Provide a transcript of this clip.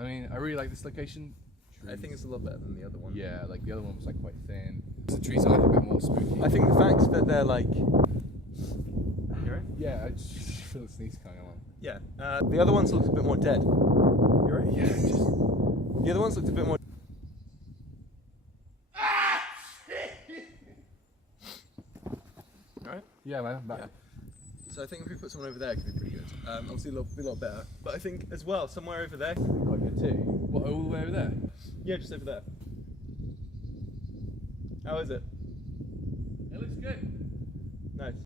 I mean, I really like this location. I think it's a lot better than the other one. Yeah, like the other one was like quite thin. The trees are a bit more spooky. I think the fact that they're like. You right? Yeah, I just feel a sneeze coming on. Yeah. The other ones looked a bit more dead. You right? Yeah, just. The other ones looked a bit more. Alright? Yeah, man. Yeah. So I think if we put someone over there, it could be pretty good. Obviously, it'll be a lot better. But I think as well, somewhere over there could be quite good too. What, all the way over there? Yeah, just over there. How is it? It looks good. Nice.